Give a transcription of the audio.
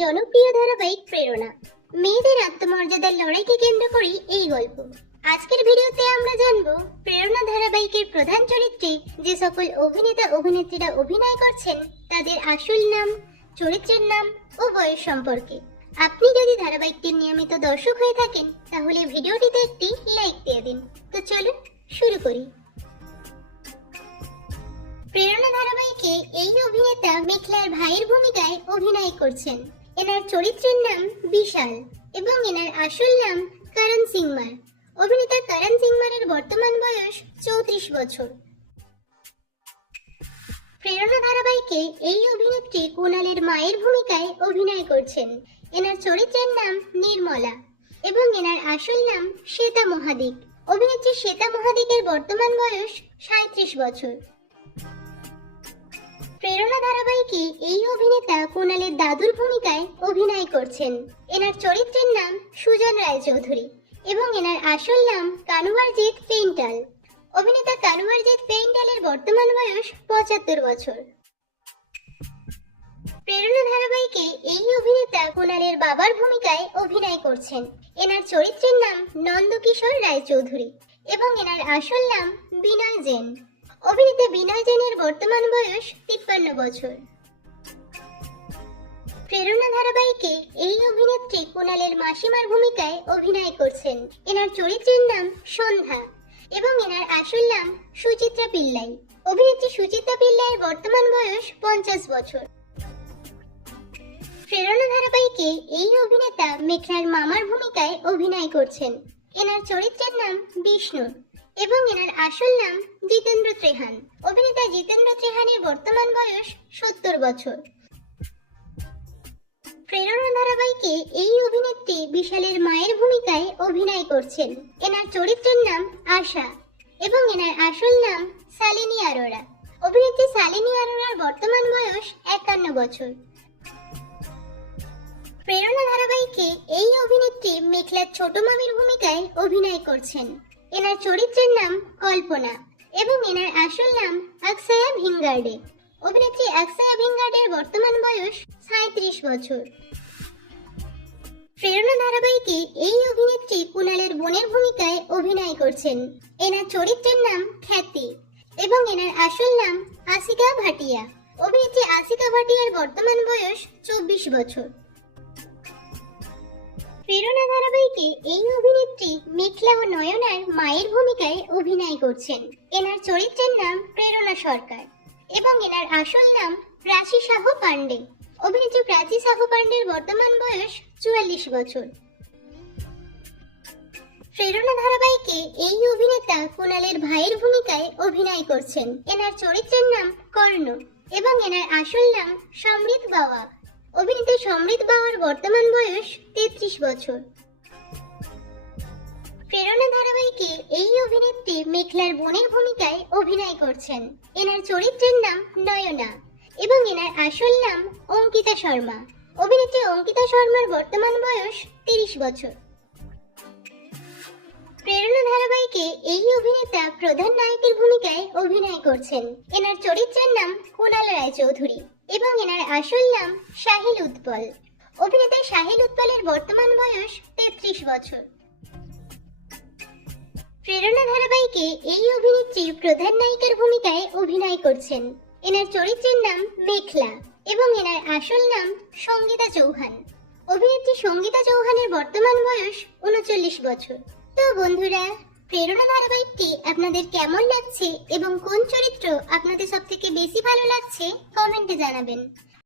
জনপ্রিয় ধারাবাহিক প্রেরণা। মেয়েদের আত্মমর্যাদার লড়াইকে কেন্দ্র করে এই গল্প। আজকের ভিডিওতে আমরা জানবো প্রেরণা ধারাবাহিকের প্রধান চরিত্রে যে সকল অভিনেতা অভিনেত্রীরা অভিনয় করছেন তাদের আসল নাম, চরিত্রের নাম ও বয়স সম্পর্কে। আপনি যদি ধারাবাহিকটির নিয়মিত দর্শক হয়ে থাকেন তাহলে ভিডিওটিতে একটি লাইক দিয়ে দিন। তো চলুন শুরু করি। প্রেরণা ধারাবাহিকে এই অভিনেতা মেঘলার ভাইয়ের ভূমিকায় অভিনয় করছেন। এনার চরিত্রের নাম বিশাল এবং এনার আসল নাম করণ সিংমার। অভিনেতা করণ সিংমারের বর্তমান বয়স 34 বছর। প্রেরণা ধারাবাহিকে এই অভিনেত্রী কুণালের মায়ের ভূমিকায় অভিনয় করছেন। এনার চরিত্রের নাম নির্মলা এবং এনার আসল নাম শ্বেতা মহাদিক। অভিনেত্রী শ্বেতা মহাদিকের বর্তমান বয়স 37 বছর। প্রেরণা ধারাবাহিকে এই অভিনেতা কুণালের দাদুর ভূমিকায় অভিনয় করছেন। এনার চরিত্রের নাম সুজন রায়চৌধুরী এবং এনার আসল নাম কানুয়ারজিৎ পেইন্টাল। অভিনেতা কানুয়ারজিৎ পেইন্টালের বর্তমান বয়স 75 বছর। প্রেরণা ধারাবাহিকে এই অভিনেতা কুণালের বাবার ভূমিকায় অভিনয় করছেন। এনার চরিত্রের নাম নন্দকিশোর রায়চৌধুরী এবং এনার আসল নাম বিনয় জেন। অভিনেতা বিনয় জেনের বর্তমান বয়স 53 বছর। প্রেরণা ধারাবাহিকে এই অভিনেত্রী কুণালের মাসিমার ভূমিকায় অভিনয় করছেন। এনার চরিত্রের নাম সন্ধ্যা এবং এনার আসল নাম সুচিত্রা পিল্লাই। অভিনেত্রী সুচিত্রা পিল্লাইয়ের বর্তমান বয়স 50 বছর। প্রেরণা ধারাবাহিকে এই অভিনেতা মেঘলার মামার ভূমিকায় অভিনয় করছেন। এনার চরিত্রের নাম বিষ্ণু এবং এনার আসল নাম জিতেন্দ্র ত্রেহান। অভিনেতা জিতেন্দ্র ত্রেহানের বর্তমান বয়স 70 বছর। প্রেরণা ধারাবাহিকে এই অভিনেত্রী বিশালের মায়ের ভূমিকায় অভিনয় করছেন। এনার চরিত্রের নাম আশা এবং এনার আসল নাম শালিনী আরোরা। অভিনেত্রী শালিনী আরোরার বর্তমান বয়স 51 বছর। প্রেরণা ধারাবাহিকে এই অভিনেত্রী মেঘলার ছোট মামির ভূমিকায় অভিনয় করছেন। এনার চরিত্রের নাম কল্পনা এবং এনার আসল নাম অক্ষয়া ভিঙ্গার্ডে। অভিনেত্রী অক্ষয়া ভিঙ্গার্ডের বর্তমান বয়স 37 বছর। প্রেরণা ধারাবাহিকে এই অভিনেত্রী কুণালের বোনের ভূমিকায় অভিনয় করছেন। এনার চরিত্রের নাম খ্যাতি এবং এনার আসল নাম আসিকা ভাটিয়া। অভিনেত্রী আসিকা ভাটিয়ার বর্তমান বয়স 24 বছর। প্রেরণা ধারাবাহিকে এই অভিনেত্রী মেঘলা ও নয়নার মায়ের ভূমিকায় অভিনয় করছেন। এনার চরিত্রের নাম প্রেরণা সরকার এবং এনার আসল নাম প্রাচী সাহ পান্ডে। অভিনেত্রী প্রাচী সাহ পান্ডের বর্তমান বয়স 44 বছর। প্রেরণা ধারাবাহিকে এই অভিনেতা কুণালের ভাইয়ের ভূমিকায় অভিনয় করছেন। এনার চরিত্রের নাম কর্ণ এবং এনার আসল নাম সমৃদ্ধ বাওয়া। অভিনেত্রী সমৃদ্ধ বাওয়ার বর্তমান বয়স 33 বছর। প্রেরণা ধারাবাহিকে এই অভিনেত্রী মেঘলার বোনের ভূমিকায় অভিনয় করছেন। এনার চরিত্রের নাম নয়না এবং এনার আসল নাম অঙ্কিতা শর্মা। অভিনেত্রী অঙ্কিতা শর্মার বর্তমান বয়স 30 বছর। প্রেরণা ধারাবাহিকে এই অভিনেতা প্রধান নায়কের ভূমিকায় অভিনয় করছেন। এনার চরিত্রের নাম কুণাল রায়চৌধুরী এবং এনার আসল নাম সাহিল উৎপল। অভিনেতা সাহিল উৎপলের বর্তমান বয়স 33 বছর। প্রেরণা ধারাবাহিকে এই অভিনেত্রী প্রধান নায়িকার ভূমিকায় অভিনয় করছেন। এনার চরিত্রের নাম মেঘলা এবং এনার আসল নাম সঙ্গীতা চৌহান। অভিনেত্রী সঙ্গীতা চৌহানের বর্তমান বয়স 39 বছর। তো বন্ধুরা, প্রেরণা ধারাবাহিকটি আপনাদের কেমন লাগছে এবং কোন চরিত্র আপনাদের সবথেকে বেশি ভালো লাগছে কমেন্টে জানাবেন।